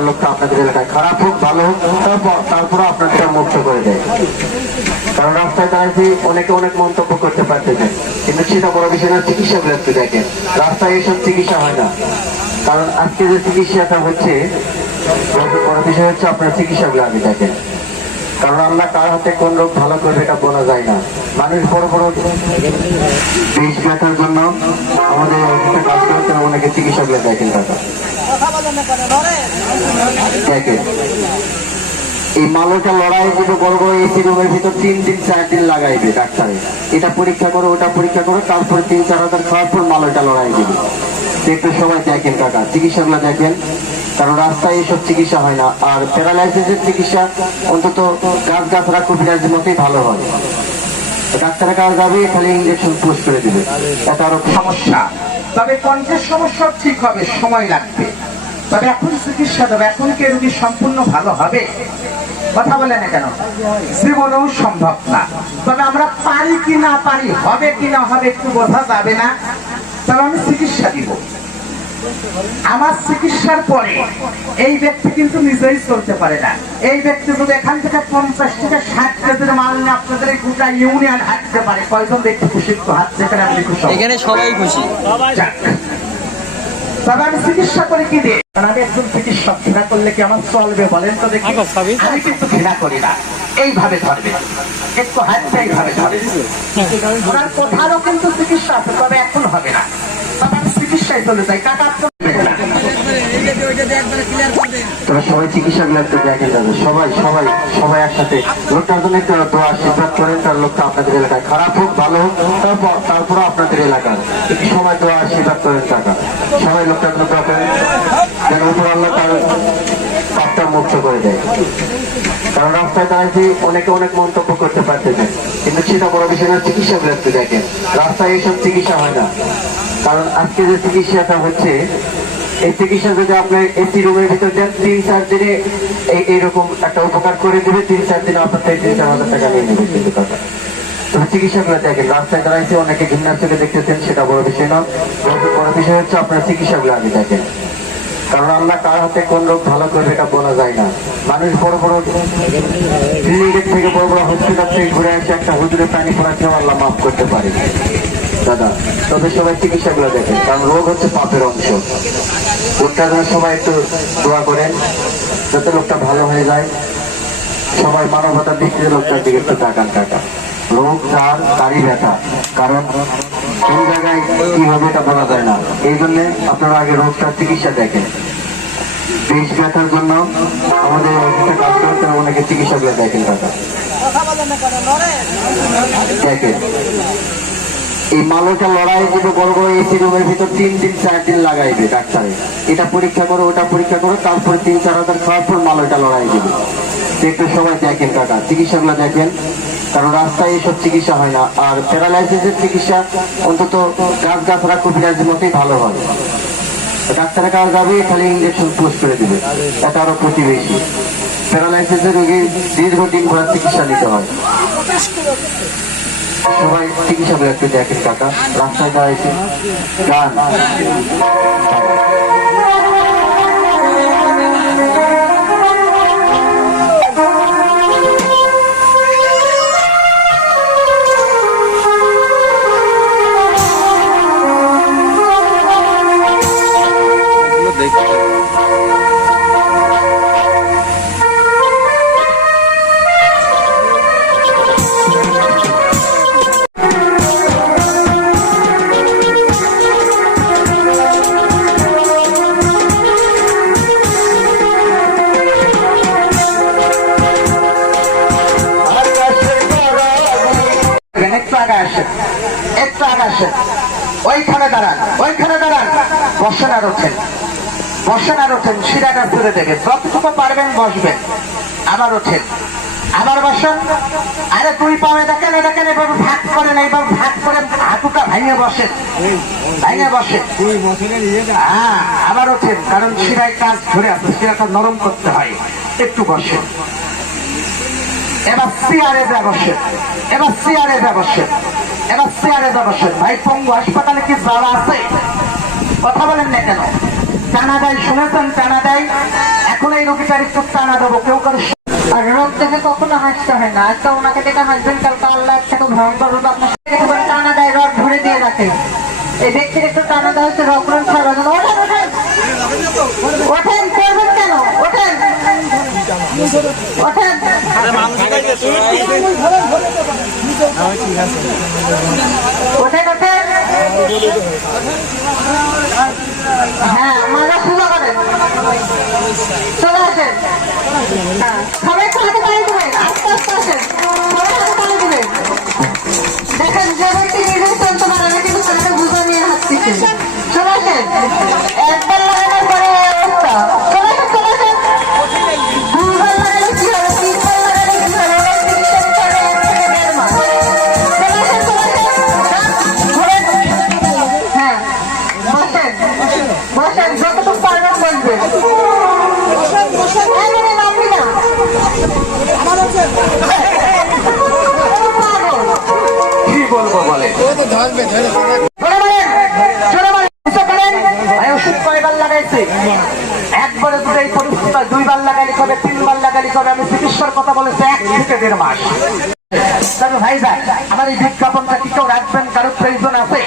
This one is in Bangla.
তার লোকটা আপনাদের এলাকায় খারাপ হোক, ভালো হোক, তারপর তারপরে সেটা মুক্ত করে দেয়। কারণ রাস্তায় দাঁড়িয়ে অনেকে অনেক মন্তব্য করতে পারতেছে কিন্তু সেটা বড় বিষয় না চিকিৎসা বিরক্তি দেখেন। রাস্তায় এসব চিকিৎসা হয় না। কারণ আজকে যে চিকিৎসাটা হচ্ছে, বড় বিষয় হচ্ছে আপনার চিকিৎসাগুলো আগে দেখেন। কারণ আল্লাহ কার হাতে কোন রোগ ভালো করবে এটা বলা যায় না। মানুষ বড় বড় বিষ ব্যথার জন্য আমাদের কাজ করতে অনেকে চিকিৎসকরা দেখেন টাকা এই মালটা লড়াই যেটা বড় বড় এসি রুমের ভিতর তিন দিন, চার দিন লাগাইবে ডাক্তারে। এটা পরীক্ষা করো, ওটা পরীক্ষা করো, তারপরে তিন, চার হাজার খাওয়ার পর মালটা লড়াই দিবে একটু সময় দেখেন কাকা, চিকিৎসাগুলো দেখেন। কারণ রাস্তায় এসব চিকিৎসা হয় না। আর প্যারালাইসিসের চিকিৎসা অন্তত গাছ গাছরা কবিরাজের মতোই ভালো হয়। ডাক্তারের কাছে যাবে, খালি ইঞ্জেকশন পুশ করে দিবে। এটা আরও সমস্যা। তবে কণ্ঠের সমস্যা ঠিক হবে, সময় লাগবে। তবে এখন চিকিৎসা দেবে, এখন কি রোগী সম্পূর্ণ ভালো হবে? কথা বলে না কেন? জীবনেও সম্ভব না। তবে আমরা পারি কি না পারি, হবে কি না হবে একটু বোঝা যাবে না। তবে আমি চিকিৎসা দিব। আমার চিকিৎসার পরে এই ব্যক্তি কিন্তু নিজেই চলতে পারে না। এই ব্যক্তি যদি এখান থেকে পঞ্চাশ থেকে ষাট কেজির মাল নিয়ে আপনাদের এই গোটা ইউনিয়ন হাঁটতে পারে কয়জন ব্যক্তি খুশি? একটু হাত সেখানে আমি খুশি এখানে সবাই খুশি। তবে আমি চিকিৎসা করে কি কারণ আমি একজন চিকিৎসক ঘৃণা করলে কি আমার চলবে বলেন তো দেখি। আমি কিন্তু ঘৃণা করি না। এইভাবে ধরবে। একটু হাতটা এইভাবে ধরবে ওনার কোথাও কিন্তু চিকিৎসা আছে তবে এখন হবে না। তবে আমি চিকিৎসায় চলে যাই। কাকা চলবে না তোরা সবাই চিকিৎসাগুলো একটু দেখেন যাবে সবাই সবাই সবাই একসাথে। লোকটার জন্য একটু দোয়া আশীর্বাদ করেন, তার লোকটা আপনাদের এলাকায়। খারাপ হোক, ভালো হোক, তারপর তারপরে আপনাদের এলাকার। একটু সময় দোয়া আশীর্বাদ করেন টাকা। সবাই লোকটার জন্য দোয়া করেন, যেন উপর আল্লাহ তার পাপটা মুক্ত করে দেয়। কারণ রাস্তায় দাঁড়িয়ে অনেকে অনেক মন্তব্য করতে পারতে পারতেছে কিন্তু সেটা বড় বিষয় না চিকিৎসাগুলো একটু দেখেন। রাস্তায় এসব চিকিৎসা হয় না। কারণ আজকে যে চিকিৎসাটা হচ্ছে চিকিৎসা যদি আপনার এসি রুমের ভিতর দেন, তিন, চার দিনে এইরকম একটা উপকার করে দেবে, তিন, চার দিনে আপনার থেকে তিন, চার হাজার টাকা নিয়ে নেবে কিন্তু দেখেন, রাস্তায় দাঁড়াইছে, অনেকে ঘৃণার চোখে দেখতেছেন, সেটা বড় বিষয় বড় বিষয় হচ্ছে আপনার দেখেন। কারণ আল্লাহ কার হাতে কোন রোগ ভালো করবে এটা বলা যায় না। মানুষ বড় বড় ক্লিনিকের থেকে বড় বড় হসপিটাল থেকে ঘুরে আসে একটা হুজুরে পানি পড়া খেয়ে আল্লাহ মাফ করতে পারে। দাদা, তবে সবাই চিকিৎসাগুলো দেখেন, কারণ রোগ হচ্ছে পাপের অংশ। জন্য সবাই একটু দোয়া করেন, যাতে লোকটা ভালো হয়ে যায়। সবাই মানবতার দিক থেকে লোকটার দিকে একটু তাকান টাকা রোগ যার তারই ব্যথা। কারণ কোন জায়গায় কি হবে এটা বলা যায় না। এই জন্য আপনারা আগে রোগটার চিকিৎসা দেখেন। বিষ ব্যথার জন্য আমাদের অফিসে কাজ করতে অনেকে চিকিৎসকরা দেখেন টাকা দেখেন। এই মালটা লড়াই যেটা বড় বড় এসি রুমের ভিতর তিন দিন, চার দিন লাগাইবে ডাক্তারে। এটা পরীক্ষা করো, ওটা পরীক্ষা করো, তারপরে তিন, চার হাজার খাওয়ার পর মালটা লড়াই দিবে। একটু সবাই দেখেন কাকা চিকিৎসাগুলো দেখেন, কারণ রাস্তায় এসব চিকিৎসা হয় না। আর প্যারালাইসিসের চিকিৎসা অন্তত গাছ গাছরা কবিরাজের মতোই ভালো হয়। ডাক্তারের কাছে যাবে, খালি ইঞ্জেকশন পুশ করে দিবে। এটা আরও প্রতিবেশী প্যারালাইসিসের রোগী দীর্ঘদিন ভরা চিকিৎসা নিতে হয়। সবাই চিকিৎসা একটু দেখেন কাকা রাস্তায় দাঁড়াইছে গান আসেন ওইখানে দাঁড়ান ওইখানে দাঁড়ান। বসেন আর ওঠেন। বসেন আর ওঠেন শিরাটা তুলে দেবেন যতটুকু পারবেন বসবেন। আবার ওঠেন। আবার বসেন। আরে দুই পাবে দেখেন দেখেন এবার ভাগ করেন এইবার ভাগ করে হাঁটুটা ভাঙে বসেন। ভাঙে বসেন। হ্যাঁ আবার ওঠেন। কারণ শিরায় কাজ ধরে আছে শিরাটা নরম করতে হয়। একটু বসেন। এবার চেয়ারে যা এবার চেয়ারে যা এবার চেয়ারে যা বসেন ভাই হাসপাতালে কি যাওয়া আছে? কথা বলেন না কেন? টানা দেয় শুনেছেন টানা দেয় এখন এই রোগীটার একটু টানা দেবো, কেউ করে আর রোগ দেখে কখনো হাসতে হয় না। আজকে ওনাকে দেখে হাসবেন, কালকে আল্লাহ থেকে ভয়ঙ্কর রূপ আপনার টানা দেয় রড ধরে দিয়ে রাখে। এই ব্যক্তির একটু টানা দেওয়া হচ্ছে রক রং ছাড়ার জন্য ওঠেন ওঠেন ওঠেন করবেন কেন ওঠেন ওঠেন ওঠেন ওঠেন হ্যাঁ মারা শুরু করেন চলে আসেন। হ্যাঁ সবাই খালাতে পানি আস্তে আস্তে আসেন। সবাই হাতে পানি দেবেন। দেখেন, যে ব্যক্তি নিজেও চলতে পারে কিন্তু তাকে বুঝা নিয়ে হাঁটতেছে। চলে আসেন। একবারে দুটো এই পরিস্থিতি দুইবার লাগালি কবে, তিনবার লাগালি কবে? আমি চিকিৎসার কথা বলেছি, এক ভাই আমার এই বিজ্ঞাপনটা কি কেউ রাখবেন? কারও প্রয়োজন আছে?